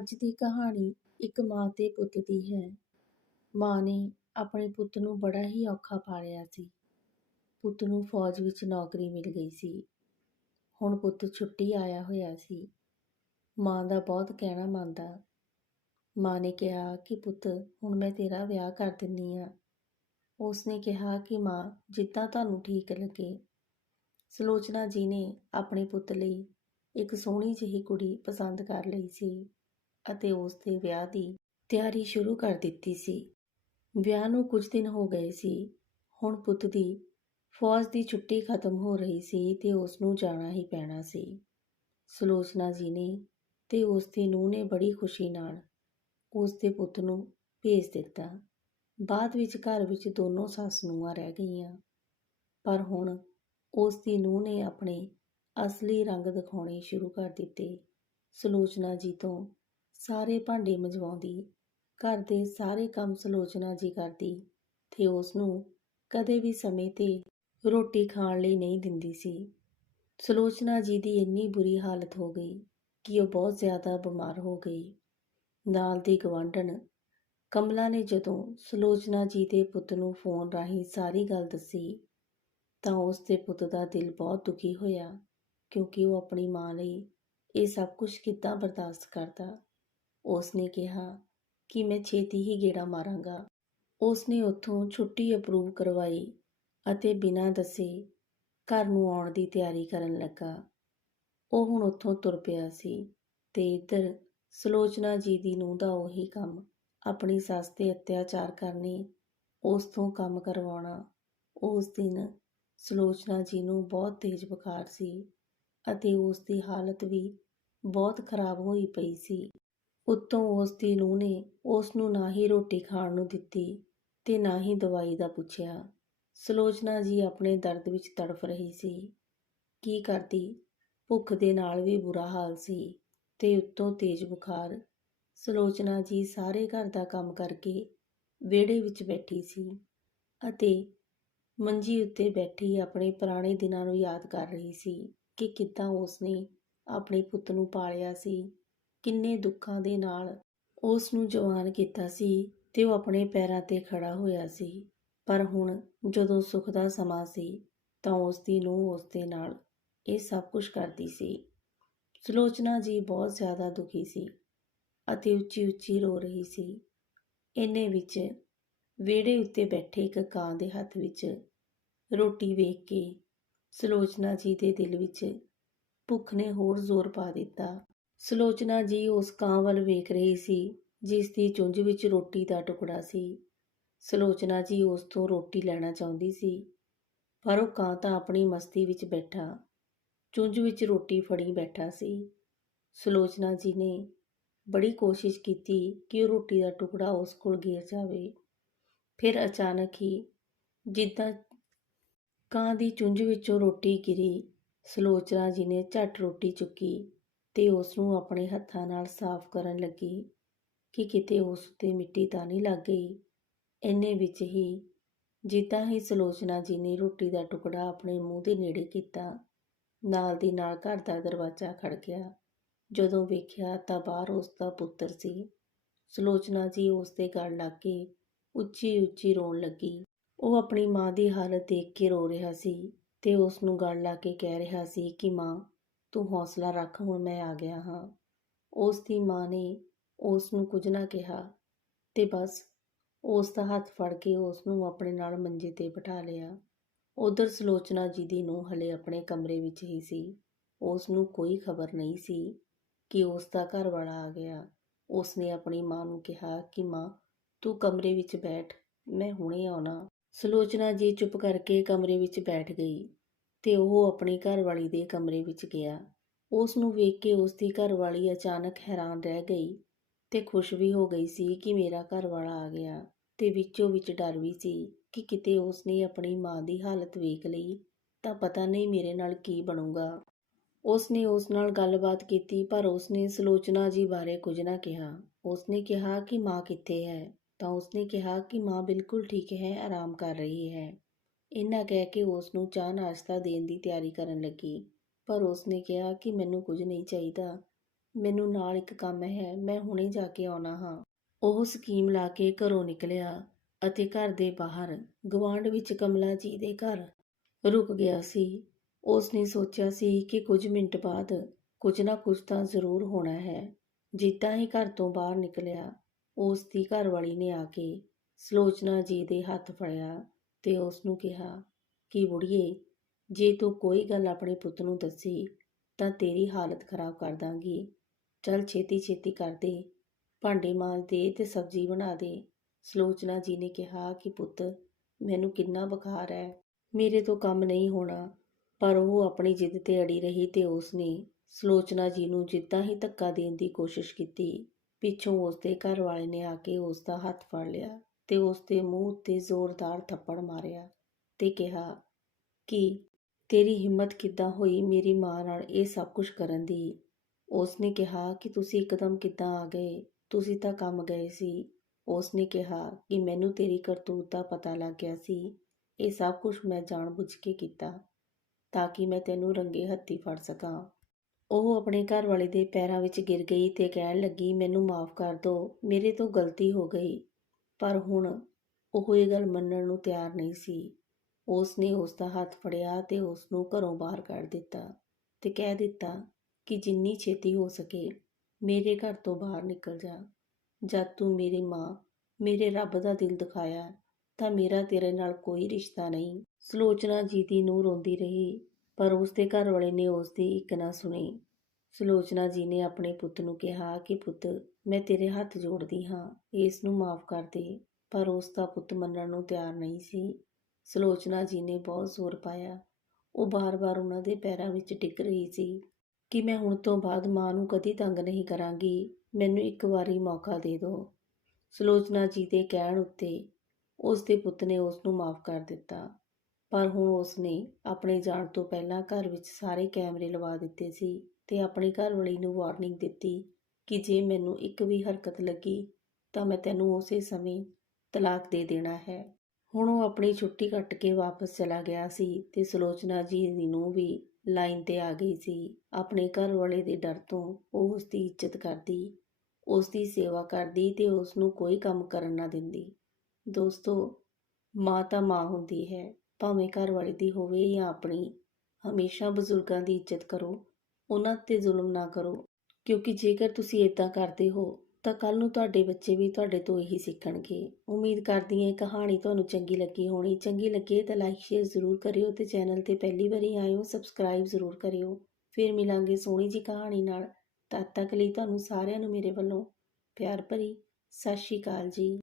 ਅੱਜ ਦੀ ਕਹਾਣੀ ਇੱਕ ਮਾਂ ਤੇ ਪੁੱਤ ਦੀ ਹੈ। ਮਾਂ ਨੇ ਆਪਣੇ ਪੁੱਤ ਨੂੰ ਬੜਾ ਹੀ ਔਖਾ ਪਾਲਿਆ ਸੀ। ਪੁੱਤ ਨੂੰ ਫੌਜ ਵਿੱਚ ਨੌਕਰੀ ਮਿਲ ਗਈ ਸੀ। ਹੁਣ ਪੁੱਤ ਛੁੱਟੀ ਆਇਆ ਹੋਇਆ ਸੀ। ਮਾਂ ਦਾ ਬਹੁਤ ਕਹਿਣਾ ਮੰਨਦਾ। ਮਾਂ ਨੇ ਕਿਹਾ ਕਿ, ਪੁੱਤ, ਹੁਣ ਮੈਂ ਤੇਰਾ ਵਿਆਹ ਕਰ ਦਿੰਨੀ ਆ। ਉਸਨੇ ਕਿਹਾ ਕਿ, ਮਾਂ, ਜਿੱਦਾਂ ਤੁਹਾਨੂੰ ਠੀਕ ਲੱਗੇ। ਸੁਲੋਚਨਾ ਜੀ ਨੇ ਆਪਣੇ ਪੁੱਤ ਲਈ ਇੱਕ ਸੋਹਣੀ ਜਿਹੀ ਕੁੜੀ ਪਸੰਦ ਕਰ ਲਈ ਸੀ। ਅਤੇ ਉਸ ਦੇ ਵਿਆਹ ਦੀ ਤਿਆਰੀ ਸ਼ੁਰੂ ਕਰ ਦਿੱਤੀ ਸੀ। ਵਿਆਹ ਨੂੰ ਕੁਝ ਦਿਨ ਹੋ ਗਏ ਸੀ। ਹੁਣ ਪੁੱਤ ਦੀ ਫੌਜ ਦੀ ਛੁੱਟੀ ਖਤਮ ਹੋ ਰਹੀ ਸੀ ਤੇ ਉਸ ਨੂੰ ਜਾਣਾ ਹੀ ਪੈਣਾ ਸੀ। ਸਲੋਚਨਾ ਜੀ ਨੇ ਤੇ ਉਸ ਦੀ ਨੂੰਹ ਨੇ ਬੜੀ ਖੁਸ਼ੀ ਨਾਲ ਉਸ ਦੇ ਪੁੱਤ ਨੂੰ ਭੇਜ ਦਿੱਤਾ। ਬਾਅਦ ਵਿੱਚ ਘਰ ਵਿੱਚ ਦੋਨੋਂ ਸੱਸ ਨੂੰਹਾਂ ਰਹਿ ਗਈਆਂ। ਪਰ ਹੁਣ ਉਸ ਦੀ ਨੂੰਹ ਨੇ ਆਪਣੇ ਅਸਲੀ ਰੰਗ ਦਿਖਾਉਣੇ ਸ਼ੁਰੂ ਕਰ ਦਿੱਤੇ। ਸਲੋਚਨਾ ਜੀ ਤੋਂ ਸਾਰੇ ਭਾਂਡੇ ਮਜਵਾਉਂਦੀ, ਘਰ ਦੇ ਸਾਰੇ ਕੰਮ ਸਲੋਚਨਾ ਜੀ ਕਰਦੀ ਤੇ ਉਸ ਨੂੰ ਕਦੇ ਵੀ ਸਮੇਂ ਤੇ ਰੋਟੀ ਖਾਣ ਲਈ ਨਹੀਂ ਦਿੰਦੀ ਸੀ। ਸਲੋਚਨਾ ਜੀ ਦੀ ਇੰਨੀ ਬੁਰੀ ਹਾਲਤ ਹੋ ਗਈ ਕਿ ਉਹ ਬਹੁਤ ਜ਼ਿਆਦਾ ਬਿਮਾਰ ਹੋ ਗਈ। ਨਾਲ ਦੀ ਗਵਾਂਢਣ ਕਮਲਾ ਨੇ ਜਦੋਂ ਸਲੋਚਨਾ ਜੀ ਦੇ ਪੁੱਤ ਨੂੰ ਫੋਨ ਰਾਹੀਂ ਸਾਰੀ ਗੱਲ ਦੱਸੀ ਤਾਂ ਉਸ ਦੇ ਪੁੱਤ ਦਾ ਦਿਲ ਬਹੁਤ ਦੁਖੀ ਹੋਇਆ ਕਿਉਂਕਿ ਉਹ ਆਪਣੀ ਮਾਂ ਲਈ ਇਹ ਸਭ ਕੁਝ ਕਿੱਦਾਂ ਬਰਦਾਸ਼ਤ ਕਰਦਾ। ਉਸ ਨੇ ਕਿਹਾ ਕਿ ਮੈਂ ਛੇਤੀ ਹੀ ਗੇੜਾ ਮਾਰਾਂਗਾ। ਉਸ ਨੇ ਉੱਥੋਂ ਛੁੱਟੀ ਅਪਰੂਵ ਕਰਵਾਈ ਅਤੇ ਬਿਨਾਂ ਦੱਸੇ ਘਰ ਨੂੰ ਆਉਣ ਦੀ ਤਿਆਰੀ ਕਰਨ ਲੱਗਾ। ਉਹ ਹੁਣ ਉੱਥੋਂ ਤੁਰ ਪਿਆ ਸੀ ਤੇ ਇੱਧਰ ਸੁਲੋਚਨਾ ਜੀ ਦੀ ਨੂੰਹ ਦਾ ਉਹੀ ਕੰਮ, ਆਪਣੀ ਸੱਸ ਤੇ ਅਤਿਆਚਾਰ ਕਰਨੇ, ਉਸ ਤੋਂ ਕੰਮ ਕਰਵਾਉਣਾ। ਉਸ ਦਿਨ ਸੁਲੋਚਨਾ ਜੀ ਨੂੰ ਬਹੁਤ ਤੇਜ਼ ਬੁਖਾਰ ਸੀ ਅਤੇ ਉਸ ਦੀ ਹਾਲਤ ਵੀ ਬਹੁਤ ਖਰਾਬ ਹੋਈ ਪਈ ਸੀ। ਉੱਤੋਂ ਉਸ ਦੀ ਨੂੰਹ ਨੇ ਉਸ ਨੂੰ ਨਾ ਹੀ ਰੋਟੀ ਖਾਣ ਨੂੰ ਦਿੱਤੀ ਤੇ ਨਾ ਹੀ ਦਵਾਈ ਦਾ ਪੁੱਛਿਆ। ਸਲੋਚਨਾ ਜੀ ਆਪਣੇ ਦਰਦ ਵਿੱਚ ਤੜਫ ਰਹੀ ਸੀ। ਕੀ ਕਰਦੀ? ਭੁੱਖ ਦੇ ਨਾਲ ਵੀ ਬੁਰਾ ਹਾਲ ਸੀ ਤੇ ਉੱਤੋਂ ਤੇਜ਼ ਬੁਖਾਰ। ਸਲੋਚਨਾ ਜੀ ਸਾਰੇ ਘਰ ਦਾ ਕੰਮ ਕਰਕੇ ਵਿਹੜੇ ਵਿੱਚ ਬੈਠੀ ਸੀ ਅਤੇ ਮੰਜੀ ਉੱਤੇ ਬੈਠੀ ਆਪਣੇ ਪੁਰਾਣੇ ਦਿਨਾਂ ਨੂੰ ਯਾਦ ਕਰ ਰਹੀ ਸੀ ਕਿ ਕਿੱਦਾਂ ਉਸਨੇ ਆਪਣੇ ਪੁੱਤ ਨੂੰ ਪਾਲਿਆ ਸੀ। ਕਿੰਨੇ ਦੁੱਖਾਂ ਦੇ ਨਾਲ ਉਸ ਨੂੰ ਜਵਾਨ ਕੀਤਾ ਸੀ ਤੇ ਉਹ ਆਪਣੇ ਪੈਰਾਂ ਤੇ ਖੜਾ ਹੋਇਆ ਸੀ। ਪਰ ਹੁਣ ਜਦੋਂ ਸੁੱਖ ਦਾ ਸਮਾਂ ਸੀ ਤਾਂ ਉਸ ਦੀ ਨੂੰਹ ਉਸ ਦੇ ਨਾਲ ਇਹ ਸਭ ਕੁਝ ਕਰਦੀ ਸੀ। ਸੁਲੋਚਨਾ ਜੀ ਬਹੁਤ ਜ਼ਿਆਦਾ ਦੁਖੀ ਸੀ ਅਤੇ ਉੱਚੀ ਉੱਚੀ ਰੋ ਰਹੀ ਸੀ। ਇੰਨੇ ਵਿੱਚ ਵਿਹੜੇ ਉੱਤੇ ਬੈਠੇ ਇੱਕ ਕਾਂ ਦੇ ਹੱਥ ਵਿੱਚ ਰੋਟੀ ਵੇਖ ਕੇ ਸੁਲੋਚਨਾ ਜੀ ਦੇ ਦਿਲ ਵਿੱਚ ਭੁੱਖ ਨੇ ਹੋਰ ਜ਼ੋਰ ਪਾ ਦਿੱਤਾ। ਸੁਲੋਚਨਾ ਜੀ ਉਸ ਕਾਂ ਵੱਲ ਵੇਖ ਰਹੀ ਸੀ, ਜਿਸ ਦੀ ਚੁੰਝ ਵਿੱਚ ਰੋਟੀ ਦਾ ਟੁਕੜਾ ਸੀ। ਸੁਲੋਚਨਾ ਜੀ ਉਸ ਤੋਂ ਰੋਟੀ ਲੈਣਾ ਚਾਹੁੰਦੀ ਸੀ, ਪਰ ਉਹ ਕਾਂ ਤਾਂ ਆਪਣੀ ਮਸਤੀ ਵਿੱਚ ਬੈਠਾ, ਚੁੰਝ ਵਿੱਚ ਰੋਟੀ ਫੜੀ ਬੈਠਾ ਸੀ। ਸੁਲੋਚਨਾ ਜੀ ਨੇ ਬੜੀ ਕੋਸ਼ਿਸ਼ ਕੀਤੀ ਕਿ ਉਹ ਰੋਟੀ ਦਾ ਟੁਕੜਾ ਉਸ ਕੋਲ ਗਿਰ ਜਾਵੇ। ਫਿਰ ਅਚਾਨਕ ਹੀ ਜਿੱਦਾਂ ਕਾਂ ਦੀ ਚੁੰਝ ਵਿੱਚੋਂ ਰੋਟੀ ਗਿਰੀ, ਸੁਲੋਚਨਾ ਜੀ ਨੇ ਝੱਟ ਰੋਟੀ ਚੁੱਕੀ। ਤੇ ਉਸ ਨੂੰ ਆਪਣੇ ਹੱਥਾਂ ਨਾਲ ਸਾਫ਼ ਕਰਨ ਲੱਗੀ ਕਿ ਕਿਤੇ ਉਸ ਉੱਤੇ ਮਿੱਟੀ ਤਾਂ ਨਹੀਂ ਲੱਗ ਗਈ। ਇੰਨੇ ਵਿੱਚ ਹੀ ਜਿੱਦਾਂ ਹੀ ਸਲੋਚਨਾ ਜੀ ਨੇ ਰੋਟੀ ਦਾ ਟੁਕੜਾ ਆਪਣੇ ਮੂੰਹ ਦੇ ਨੇੜੇ ਕੀਤਾ, ਨਾਲ ਦੀ ਨਾਲ ਘਰ ਦਾ ਦਰਵਾਜ਼ਾ ਖੜ ਗਿਆ। ਜਦੋਂ ਵੇਖਿਆ ਤਾਂ ਬਾਹਰ ਉਸ ਦਾ ਪੁੱਤਰ ਸੀ। ਸਲੋਚਨਾ ਜੀ ਉਸ ਦੇ ਗਲ ਲੱਗ ਕੇ ਉੱਚੀ ਉੱਚੀ ਰੋਣ ਲੱਗੀ। ਉਹ ਆਪਣੀ ਮਾਂ ਦੀ ਹਾਲਤ ਦੇਖ ਕੇ ਰੋ ਰਿਹਾ ਸੀ ਤੇ ਉਸ ਨੂੰ ਗਲ ਲਾ ਕੇ ਕਹਿ ਰਿਹਾ ਸੀ ਕਿ ਮਾਂ ਤੂੰ ਹੌਸਲਾ ਰੱਖ, ਹੁਣ ਮੈਂ ਆ ਗਿਆ ਹਾਂ। ਉਸ ਦੀ ਮਾਂ ਨੇ ਉਸ ਨੂੰ ਕੁਝ ਨਾ ਕਿਹਾ ਤੇ ਬਸ ਉਸ ਦਾ ਹੱਥ ਫੜ ਕੇ ਉਸ ਨੂੰ ਆਪਣੇ ਨਾਲ ਮੰਜੇ ਤੇ ਬਿਠਾ ਲਿਆ। ਉਧਰ ਸਲੋਚਨਾ ਜੀ ਦੀ ਨੂੰ ਹਲੇ ਆਪਣੇ ਕਮਰੇ ਵਿੱਚ ਹੀ ਸੀ। ਉਸ ਨੂੰ ਕੋਈ ਖਬਰ ਨਹੀਂ ਸੀ ਕਿ ਉਸ ਦਾ ਘਰ ਵਾਲਾ ਆ ਗਿਆ। ਉਸ ਨੇ ਆਪਣੀ ਮਾਂ ਨੂੰ ਕਿਹਾ ਕਿ, ਮਾਂ, ਤੂੰ ਕਮਰੇ ਵਿੱਚ ਬੈਠ, ਮੈਂ ਹੁਣੇ ਆਉਣਾ। ਸਲੋਚਨਾ ਜੀ ਚੁੱਪ ਕਰਕੇ ਕਮਰੇ ਵਿੱਚ ਬੈਠ ਗਈ। ਤੇ ਉਹ ਆਪਣੀ ਘਰਵਾਲੀ ਦੇ ਕਮਰੇ ਵਿੱਚ ਗਿਆ। ਉਸ ਨੂੰ ਵੇਖ ਕੇ ਉਸ ਦੀ ਘਰਵਾਲੀ ਅਚਾਨਕ ਹੈਰਾਨ ਰਹਿ ਗਈ ਤੇ ਖੁਸ਼ ਵੀ ਹੋ ਗਈ ਸੀ ਕਿ ਮੇਰਾ ਘਰਵਾਲਾ ਆ ਗਿਆ ਤੇ ਵਿੱਚੋਂ ਵਿੱਚ ਡਰ ਵੀ ਸੀ ਕਿ ਕਿਤੇ ਉਸ ਨੇ ਆਪਣੀ ਮਾਂ ਦੀ ਹਾਲਤ ਵੇਖ ਲਈ ਤਾਂ ਪਤਾ ਨਹੀਂ ਮੇਰੇ ਨਾਲ ਕੀ ਬਣੂਗਾ। ਉਸ ਨੇ ਉਸ ਨਾਲ ਗੱਲਬਾਤ ਕੀਤੀ ਪਰ ਉਸ ਨੇ ਸੁਲੋਚਨਾ ਜੀ ਬਾਰੇ ਕੁਝ ਨਾ ਕਿਹਾ। ਉਸ ਨੇ ਕਿਹਾ ਕਿ ਮਾਂ ਕਿੱਥੇ ਹੈ? ਤਾਂ ਉਸਨੇ ਕਿਹਾ ਕਿ ਮਾਂ ਬਿਲਕੁਲ ਠੀਕ ਹੈ, ਆਰਾਮ ਕਰ ਰਹੀ ਹੈ। ਇੰਨਾ ਕਹਿ ਕੇ ਉਸ ਨੂੰ ਚਾਹ ਨਾਸ਼ਤਾ ਦੇਣ ਦੀ ਤਿਆਰੀ ਕਰਨ ਲੱਗੀ। ਪਰ ਉਸ ਨੇ ਕਿਹਾ ਕਿ ਮੈਨੂੰ ਕੁਝ ਨਹੀਂ ਚਾਹੀਦਾ। ਮੈਨੂੰ ਨਾਲ ਇੱਕ ਕੰਮ ਹੈ, ਮੈਂ ਹੁਣੇ ਜਾ ਕੇ ਆਉਣਾ ਹਾਂ। ਉਹ ਸਕੀਮ ਲਾ ਕੇ ਘਰੋਂ ਨਿਕਲਿਆ ਅਤੇ ਘਰ ਦੇ ਬਾਹਰ ਗਵਾਂਢ ਵਿੱਚ ਕਮਲਾ ਜੀ ਦੇ ਘਰ ਰੁਕ ਗਿਆ ਸੀ। ਉਸ ਨੇ ਸੋਚਿਆ ਸੀ ਕਿ ਕੁਝ ਮਿੰਟ ਬਾਅਦ ਕੁਝ ਨਾ ਕੁਝ ਤਾਂ ਜ਼ਰੂਰ ਹੋਣਾ ਹੈ। ਜਿੱਦਾਂ ਹੀ ਘਰ ਤੋਂ ਬਾਹਰ ਨਿਕਲਿਆ ਉਸ ਦੀ ਘਰਵਾਲੀ ਨੇ ਆ ਕੇ ਸਲੋਚਨਾ ਜੀ ਦੇ ਹੱਥ ਫੜਿਆ। ਤੇ ਉਸ ਨੂੰ ਕਿਹਾ, ਕਿ ਬੁੜੀਏ, ਜੇ ਤੂੰ ਕੋਈ ਗੱਲ ਆਪਣੇ ਪੁੱਤ ਨੂੰ ਦੱਸੀ, ਤਾਂ ਤੇਰੀ ਹਾਲਤ ਖਰਾਬ ਕਰ ਦਾਂਗੀ। ਚੱਲ ਛੇਤੀ ਛੇਤੀ ਕਰ ਦੇ, ਭਾਂਡੇ ਮਾਂਜ ਦੇ ਤੇ ਸਬਜ਼ੀ ਬਣਾ ਦੇ। ਸਲੋਚਨਾ ਜੀ ਨੇ ਕਿਹਾ ਕਿ, ਪੁੱਤ, ਮੈਨੂੰ ਕਿੰਨਾ ਬੁਖਾਰ ਹੈ। ਮੇਰੇ ਤੋਂ ਕੰਮ ਨਹੀਂ ਹੋਣਾ, ਪਰ ਉਹ ਆਪਣੀ ਜਿੱਦ ਤੇ ਅੜੀ ਰਹੀ ਤੇ ਉਸ ਨੇ ਸਲੋਚਨਾ ਜੀ ਨੂੰ ਜਿੱਦਾਂ ਹੀ ਧੱਕਾ ਦੇਣ ਦੀ ਕੋਸ਼ਿਸ਼ ਕੀਤੀ, ਪਿੱਛੋਂ ਉਸ ਦੇ ਘਰ ਵਾਲੇ ਨੇ ਆ ਕੇ ਉਸ ਦਾ ਹੱਥ ਫੜ ਲਿਆ। ਤੇ ਉਸ ਦੇ ਮੂੰਹ ਉੱਤੇ ਜ਼ੋਰਦਾਰ ਥੱਪੜ ਮਾਰਿਆ ਤੇ ਕਿਹਾ, ਕਿ ਤੇਰੀ ਹਿੰਮਤ ਕਿੱਦਾਂ ਹੋਈ ਮੇਰੀ ਮਾਂ ਨਾਲ ਇਹ ਸਭ ਕੁਝ ਕਰਨ ਦੀ? ਉਸ ਨੇ ਕਿਹਾ ਕਿ ਤੁਸੀਂ ਇੱਕਦਮ ਕਿੱਦਾਂ ਆ ਗਏ? ਤੁਸੀਂ ਤਾਂ ਕੰਮ ਗਏ ਸੀ। ਉਸ ਨੇ ਕਿਹਾ ਕਿ ਮੈਨੂੰ ਤੇਰੀ ਕਰਤੂਤ ਦਾ ਪਤਾ ਲੱਗ ਗਿਆ ਸੀ। ਇਹ ਸਭ ਕੁਝ ਮੈਂ ਜਾਣਬੁੱਝ ਕੇ ਕੀਤਾ ਤਾਂ ਕਿ ਮੈਂ ਤੈਨੂੰ ਰੰਗੇ ਹੱਥੀ ਫੜ ਸਕਾਂ। ਉਹ ਆਪਣੇ ਘਰ ਵਾਲੇ ਦੇ ਪੈਰਾਂ ਵਿੱਚ ਗਿਰ ਗਈ ਤੇ ਕਹਿਣ ਲੱਗੀ, ਮੈਨੂੰ ਮਾਫ ਕਰ ਦਿਓ ਮੇਰੇ ਤੋਂ ਗਲਤੀ ਹੋ ਗਈ। ਪਰ ਹੁਣ ਉਹ ਇਹ ਗੱਲ ਮੰਨਣ ਨੂੰ ਤਿਆਰ ਨਹੀਂ ਸੀ। ਉਸ ਨੇ ਉਸ ਦਾ ਹੱਥ ਫੜਿਆ ਤੇ ਉਸ ਨੂੰ ਘਰੋਂ ਬਾਹਰ ਕੱਢ ਦਿੱਤਾ ਤੇ ਕਹਿ ਦਿੱਤਾ ਕਿ ਜਿੰਨੀ ਛੇਤੀ ਹੋ ਸਕੇ ਮੇਰੇ ਘਰ ਤੋਂ ਬਾਹਰ ਨਿਕਲ ਜਾ। ਜਦ ਤੂੰ ਮੇਰੀ ਮਾਂ, ਮੇਰੇ ਰੱਬ ਦਾ ਦਿਲ ਦਿਖਾਇਆ ਤਾਂ ਮੇਰਾ ਤੇਰੇ ਨਾਲ ਕੋਈ ਰਿਸ਼ਤਾ ਨਹੀਂ। ਸਲੋਚਨਾ ਜੀ ਦੀ ਨੂੰ ਰੋਂਦੀ ਰਹੀ, ਪਰ ਉਸ ਦੇ ਘਰ ਵਾਲੇ ਨੇ ਉਸ ਦੀ ਇੱਕ ਨਾ ਸੁਣੀ। ਸਲੋਚਨਾ ਜੀ ਨੇ ਆਪਣੇ ਪੁੱਤ ਨੂੰ ਕਿਹਾ ਕਿ, ਪੁੱਤ, ਮੈਂ ਤੇਰੇ ਹੱਥ ਜੋੜਦੀ ਹਾਂ, ਇਸ ਨੂੰ ਮਾਫ ਕਰ ਦੇ, ਪਰ ਉਸ ਦਾ ਪੁੱਤ ਮੰਨਣ ਨੂੰ ਤਿਆਰ ਨਹੀਂ ਸੀ। ਸਲੋਚਨਾ ਜੀ ਨੇ ਬਹੁਤ ਜ਼ੋਰ ਪਾਇਆ। ਉਹ ਬਾਰ-ਬਾਰ ਉਹਨਾਂ ਦੇ ਪੈਰਾਂ ਵਿੱਚ ਟਿਕ ਰਹੀ ਸੀ ਕਿ, ਮੈਂ ਹੁਣ ਤੋਂ ਬਾਅਦ ਮਾਂ ਨੂੰ ਕਦੀ ਤੰਗ ਨਹੀਂ ਕਰਾਂਗੀ, ਮੈਨੂੰ ਇੱਕ ਵਾਰੀ ਮੌਕਾ ਦੇ ਦਿਓ ਸਲੋਚਨਾ ਜੀ ਦੇ ਕਹਿਣ ਉੱਤੇ ਉਸ ਦੇ ਪੁੱਤ ਨੇ ਉਸ ਨੂੰ ਮਾਫ ਕਰ ਦਿੱਤਾ, ਪਰ ਹੁਣ ਉਸ ਨੇ ਆਪਣੇ ਜਾਣ ਤੋਂ ਪਹਿਲਾਂ ਘਰ ਵਿੱਚ ਸਾਰੇ ਕੈਮਰੇ ਲਵਾ ਦਿੱਤੇ ਸੀ। ਤੇ ਆਪਣੀ ਘਰਵਾਲੀ ਨੂੰ ਵਾਰਨਿੰਗ ਦਿੱਤੀ ਕਿ ਜੇ ਮੈਨੂੰ ਇੱਕ ਵੀ ਹਰਕਤ ਲੱਗੀ ਤਾਂ ਮੈਂ ਤੈਨੂੰ ਉਸੇ ਸਮੇਂ ਤਲਾਕ ਦੇ ਦੇਣਾ ਹੈ। ਹੁਣ ਉਹ ਆਪਣੀ ਛੁੱਟੀ ਕੱਟ ਕੇ ਵਾਪਸ ਚਲਾ ਗਿਆ ਸੀ ਤੇ ਸਲੋਚਨਾ ਜੀ ਦੀ ਨੂੰ ਵੀ ਲਾਈਨ ਤੇ ਆ ਗਈ ਸੀ। ਆਪਣੇ ਘਰ ਵਾਲੇ ਦੇ ਡਰ ਤੋਂ ਉਹ ਉਸ ਦੀ ਇੱਜ਼ਤ ਕਰਦੀ ਉਸ ਦੀ ਸੇਵਾ ਕਰਦੀ ਤੇ ਉਸ ਨੂੰ ਕੋਈ ਕੰਮ ਕਰਨ ਨਾ ਦਿੰਦੀ। ਦੋਸਤੋ, ਮਾਂ ਤਾਂ ਮਾਂ ਹੁੰਦੀ ਹੈ, ਭਾਵੇਂ ਘਰ ਵਾਲੀ ਦੀ ਹੋਵੇ ਜਾਂ ਆਪਣੀ, ਹਮੇਸ਼ਾ ਬਜ਼ੁਰਗਾਂ ਦੀ ਇੱਜ਼ਤ ਕਰੋ। ਉਹਨਾਂ ਤੇ ਜ਼ੁਲਮ ਨਾ ਕਰੋ, ਕਿਉਂਕਿ ਜੇਕਰ ਤੁਸੀਂ ਇਦਾਂ ਕਰਦੇ ਹੋ, ਤਾਂ ਕੱਲ ਨੂੰ ਤੁਹਾਡੇ ਬੱਚੇ ਵੀ ਤੁਹਾਡੇ ਤੋਂ ਇਹੀ ਸਿੱਖਣਗੇ। ਉਮੀਦ ਕਰਦੀ ਹਾਂ ਇਹ ਕਹਾਣੀ ਤੁਹਾਨੂੰ ਚੰਗੀ ਲੱਗੀ ਹੋਣੀ। ਚੰਗੀ ਲੱਗੇ ਤਾਂ ਲਾਈਕ ਸ਼ੇਅਰ ਜ਼ਰੂਰ ਕਰਿਓ ਤੇ ਚੈਨਲ ਤੇ ਪਹਿਲੀ ਵਾਰੀ ਆਏ ਹੋ ਸਬਸਕ੍ਰਾਈਬ ਜ਼ਰੂਰ ਕਰਿਓ। ਫਿਰ ਮਿਲਾਂਗੇ ਸੋਹਣੀ ਜੀ ਕਹਾਣੀ ਨਾਲ। ਤਦ ਤੱਕ ਲਈ ਤੁਹਾਨੂੰ ਸਾਰਿਆਂ ਨੂੰ ਮੇਰੇ ਵੱਲੋਂ ਪਿਆਰ ਭਰੀ, ਸਤਿ ਸ਼੍ਰੀ ਅਕਾਲ ਜੀ।